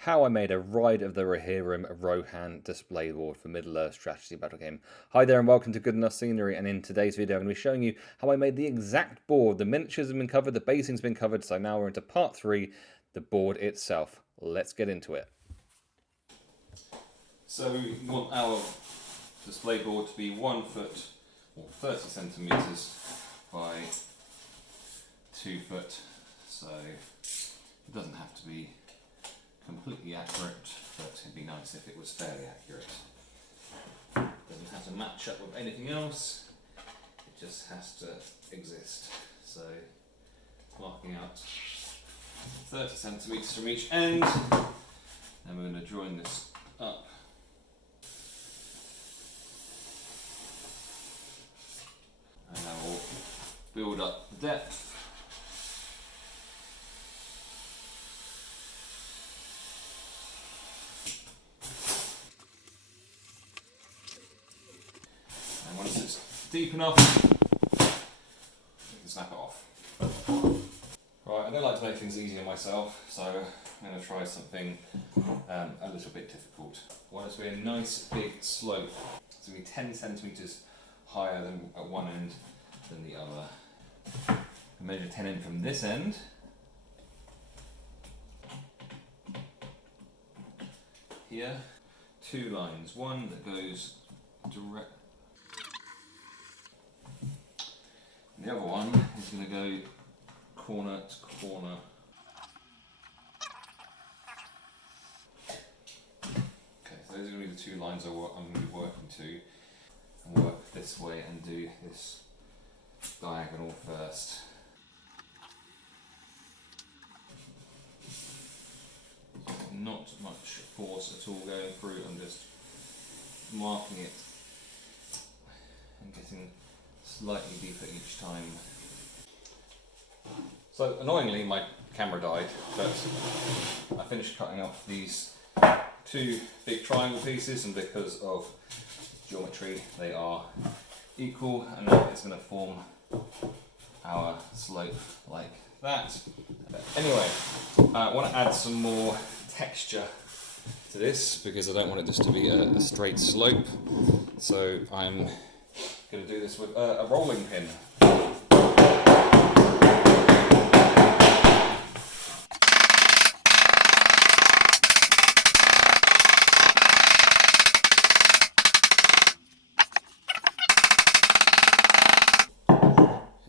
how I made a Ride of the Rohirrim Rohan display board for Middle-earth strategy battle game. Hi there and welcome to Good Enough Scenery, and in today's video I'm going to be showing you how I made the exact board. The miniatures have been covered, the basing's been covered, so now we're into part 3, the board itself. Let's get into it. So we want our display board to be 1 foot or 30 centimetres by 2 foot, so it doesn't have to be completely accurate, but it'd be nice if it was fairly accurate. Doesn't have to match up with anything else, it just has to exist. So marking out 30 centimetres from each end, and we're going to join this up. And then we'll build up the depth. And once it's deep enough, we can snap it off. Right, I don't like to make things easier myself, so I'm going to try something a little bit difficult. I want it to be a nice big slope. It's going to be 10 centimetres higher than at one end than the other. I measure 10 in from this end. Here, 2 lines. One that goes direct. And the other one is going to go corner to corner. Okay, so those are going to be the 2 lines I'm going to be working to. And work this way and do this diagonal first. Not much force at all going through, I'm just marking it and getting slightly deeper each time. So annoyingly my camera died, but I finished cutting off these 2 big triangle pieces, and because of geometry they are equal, and now it's going to form our slope like that. Anyway, I want to add some more texture to this because I don't want it just to be a straight slope, so I'm going to do this with a rolling pin.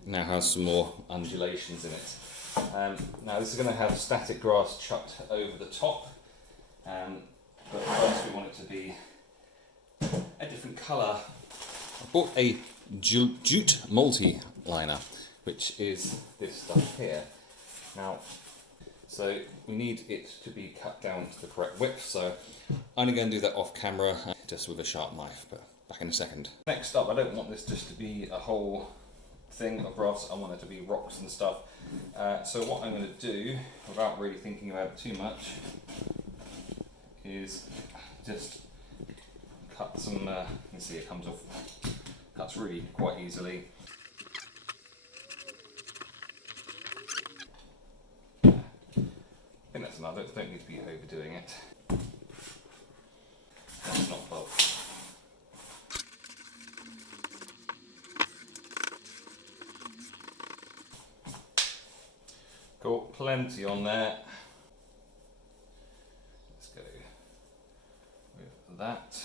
Now has some more undulations in it. Now this is going to have static grass chucked over the top, but first we want it to be a different colour. I bought a jute multi-liner, which is this stuff here. Now, so we need it to be cut down to the correct width, so I'm only going to do that off camera, just with a sharp knife, but back in a second. Next up, I don't want this just to be a whole thing of grass, I want it to be rocks and stuff. So what I'm going to do, without really thinking about it too much, is just cut some, you can see it comes off, cuts really quite easily. I think that's enough, don't need to be overdoing it. That's not bulk. Got plenty on there. Let's go with that.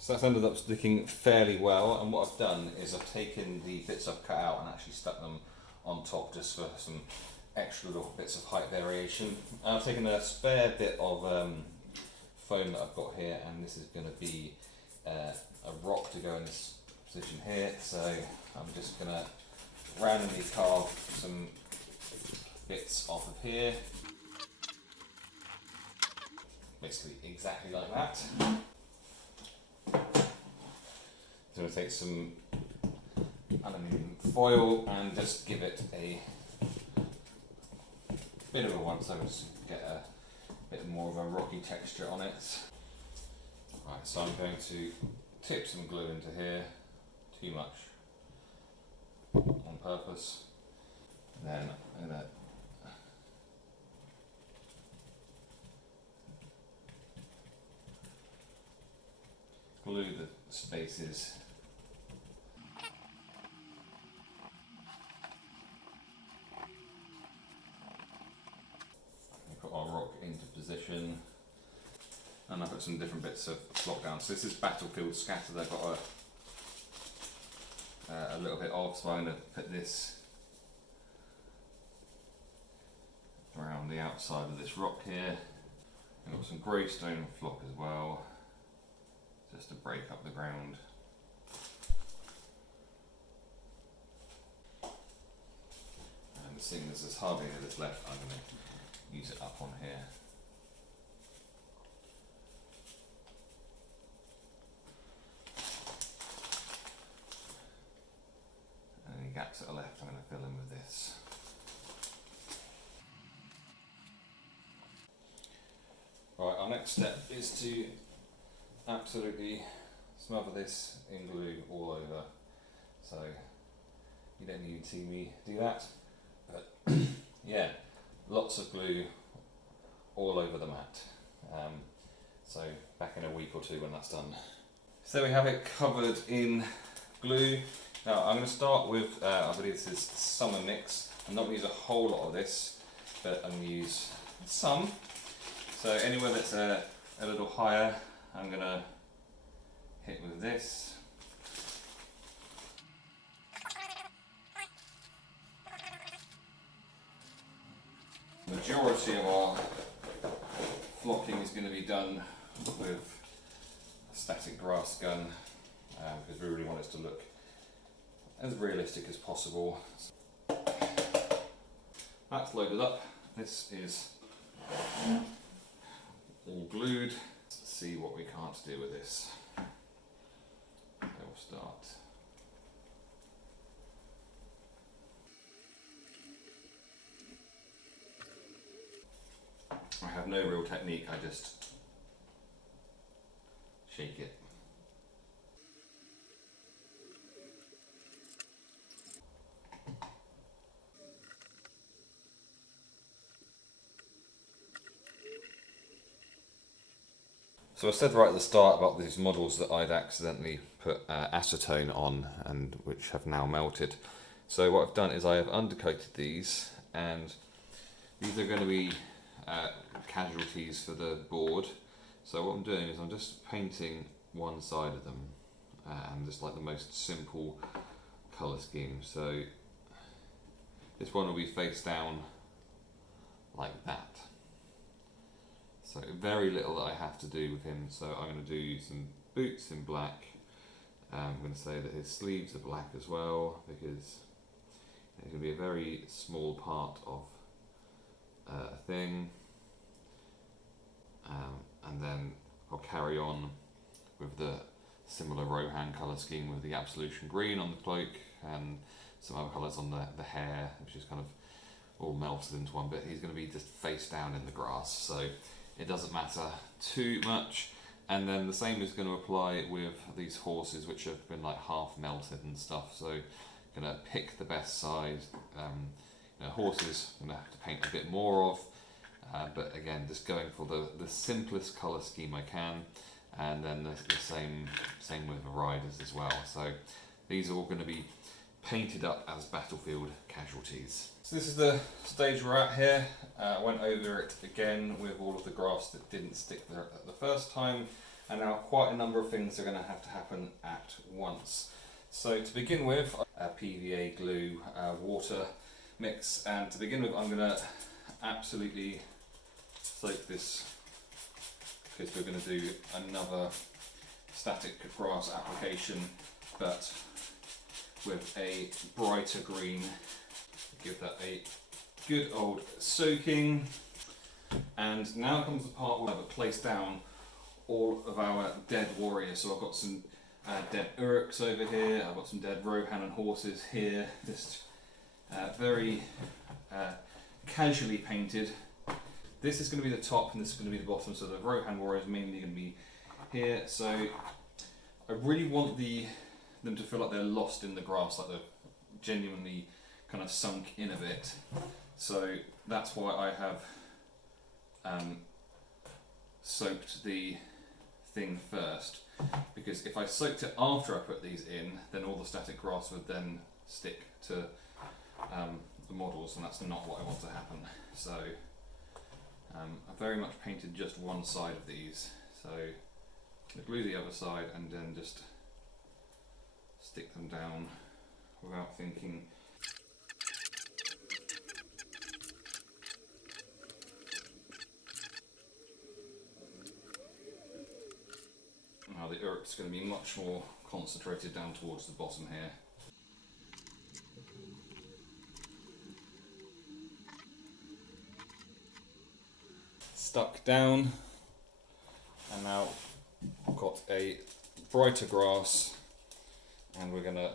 So that's ended up sticking fairly well, and what I've done is I've taken the bits I've cut out and actually stuck them on top just for some extra little bits of height variation. I've taken a spare bit of foam that I've got here, and this is going to be a rock to go in this position here, so I'm just going to randomly carve some bits off of here, basically exactly like that. I'm going to take some aluminium foil and just give it a bit of a once over to get a bit more of a rocky texture on it. Right, so I'm going to tip some glue into here, too much on purpose. And then I'm going to glue the spaces. Put our rock into position, and I've got some different bits of flock down. So this is battlefield scattered. I've got a little bit of, so I'm going to put this around the outside of this rock here. I've got some greystone flock as well, just to break up the ground. And seeing as there's hardly any of this left, I'm going to use it up on here. And any gaps that are left, I'm going to fill in with this. Right, our next step is to absolutely smother this in glue all over. So you don't need to see me do that, but yeah, lots of glue all over the mat. So back in a week or two when that's done. So we have it covered in glue. Now I'm going to start with, I believe this is summer mix. I'm not going to use a whole lot of this, but I'm going to use some. So anywhere that's a little higher, I'm going to hit with this. The majority of our flocking is going to be done with a static grass gun, because we really want it to look as realistic as possible. That's loaded up. This is all glued. Let's see what we can't do with this. So we'll start. I have no real technique, I just shake it. So I said right at the start about these models that I'd accidentally put acetone on, and which have now melted. So what I've done is I have undercoated these, and these are going to be casualties for the board. So what I'm doing is I'm just painting one side of them, and just like the most simple colour scheme. So this one will be face down like that. So very little that I have to do with him. So I'm going to do some boots in black. I'm going to say that his sleeves are black as well, because it's going to be a very small part of a thing. And then I'll carry on with the similar Rohan colour scheme with the Absolution green on the cloak and some other colours on the hair, which is kind of all melted into one bit. He's going to be just face down in the grass, so it doesn't matter too much. And then the same is going to apply with these horses, which have been like half melted and stuff. So going to pick the best side. Horses I'm going to have to paint a bit more of, but again, just going for the simplest colour scheme I can. And then the same with the riders as well. So these are all going to be painted up as battlefield casualties. So this is the stage we're at here. I went over it again with all of the grass that didn't stick there the first time, and now quite a number of things are going to happen at once. So to begin with, PVA glue, water mix, and to begin with I'm going to absolutely soak this, because we're going to do another static grass application, but with a brighter green. Give that a good old soaking. And now comes the part where I've placed down all of our dead warriors. So I've got some dead Uruks over here, I've got some dead Rohan and horses here, just very casually painted. This is going to be the top and this is going to be the bottom, so the Rohan warriors mainly going to be here. So I really want them to feel like they're lost in the grass, like they're genuinely kind of sunk in a bit. So that's why I have soaked the thing first, because if I soaked it after I put these in, then all the static grass would then stick to the models, and that's not what I want to happen. So I very much painted just one side of these, so I glue the other side and then just stick them down without thinking. Now the Uruk's going to be much more concentrated down towards the bottom here. Stuck down, and now I've got a brighter grass, and we're going to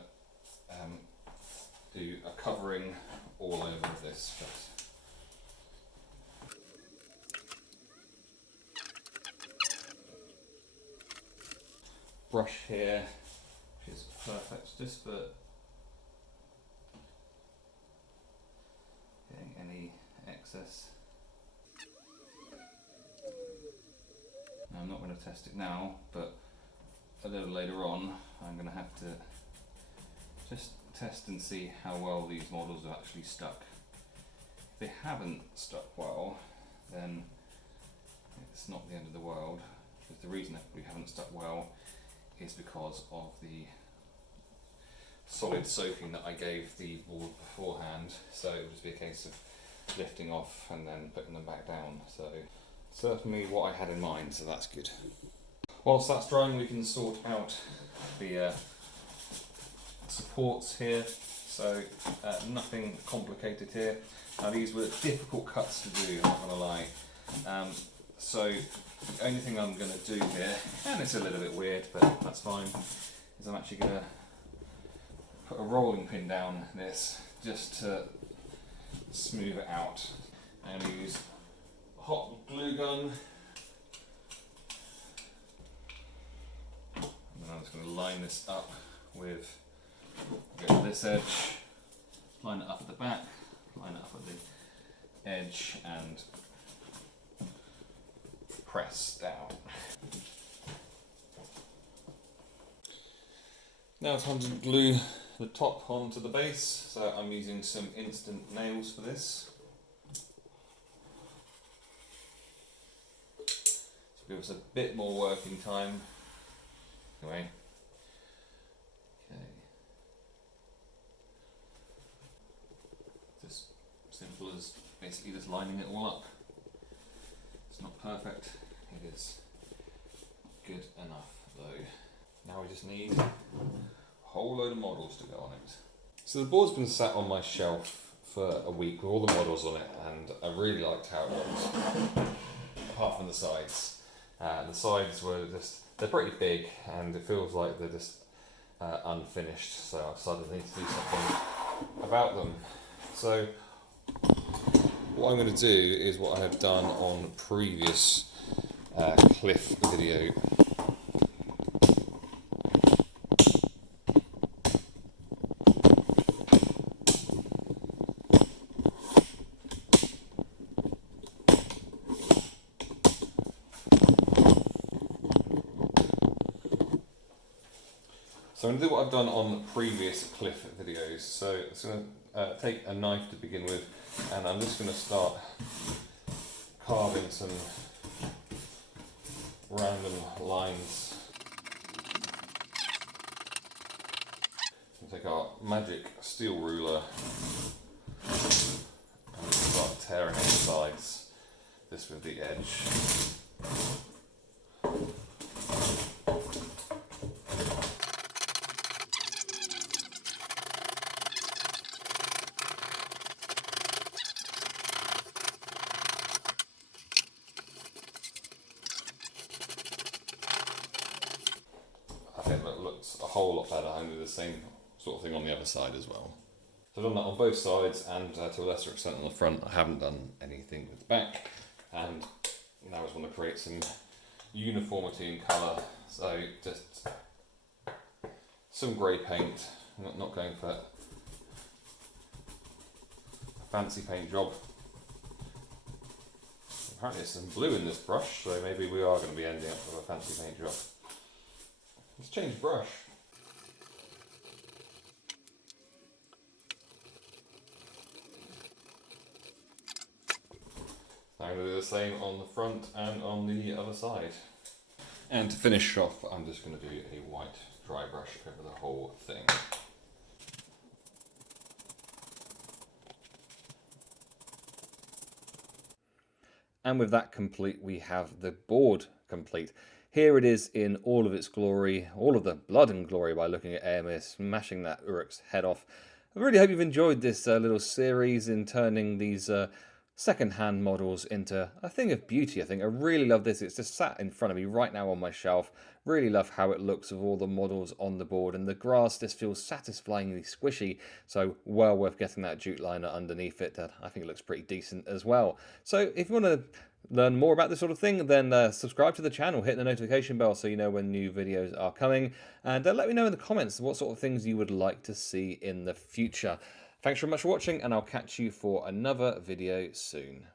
do a covering all over this. Brush here, which is perfect just for getting any excess. Now, I'm not going to test it now, but a little later on I'm going to have to just test and see how well these models have actually stuck. If they haven't stuck well, then it's not the end of the world, because the reason that we haven't stuck well is because of the solid soaking that I gave the board beforehand. So it would just be a case of lifting off and then putting them back down. So certainly what I had in mind, so that's good. Whilst that's drying, we can sort out the supports here. So nothing complicated here. Now these were difficult cuts to do, I'm not going to lie. So the only thing I'm going to do here, and it's a little bit weird but that's fine, is I'm actually going to put a rolling pin down this just to smooth it out. I'm going to use a hot glue gun, and then I'm just going to line this up with, go to this edge, line it up at the back, line it up at the edge, and press down. Now time to glue the top onto the base, so I'm using some instant nails for this. To give us a bit more working time. Anyway. Okay. Just simple as basically just lining it all up. It's not perfect, it is good enough though. Now we just need a whole load of models to go on it. So the board's been sat on my shelf for a week with all the models on it, and I really liked how it looked, apart from the sides. The sides were just, they're pretty big and it feels like they're just unfinished, so I decided I need to do something about them. So what I'm going to do is what I have done on previous cliff video. So I'm going to do what I've done on previous cliff videos. So it's going to take a knife to begin with, and I'm just going to start carving some random lines. We'll take our magic steel ruler and start tearing out the sides, this with the edge. I think that looks a whole lot better, and do the same sort of thing on the other side as well. So I've done that on both sides, and to a lesser extent on the front. I haven't done anything with the back, and now I just want to create some uniformity in colour. So just some grey paint, not going for a fancy paint job. Apparently there's some blue in this brush, so maybe we are going to be ending up with a fancy paint job. Let's change brush. I'm going to do the same on the front and on the other side. And to finish off, I'm just going to do a white dry brush over the whole thing. And with that complete, we have the board complete. Here it is in all of its glory, all of the blood and glory, by looking at Éomer smashing that Uruk's head off. I really hope you've enjoyed this little series in turning these second-hand models into a thing of beauty. I think I really love this. It's just sat in front of me right now on my shelf. Really love how it looks with all the models on the board, and the grass just feels satisfyingly squishy, so well worth getting that jute liner underneath it. I think it looks pretty decent as well. So if you want to learn more about this sort of thing, then subscribe to the channel, hit the notification bell so you know when new videos are coming, and let me know in the comments what sort of things you would like to see in the future. Thanks very much for watching, and I'll catch you for another video soon.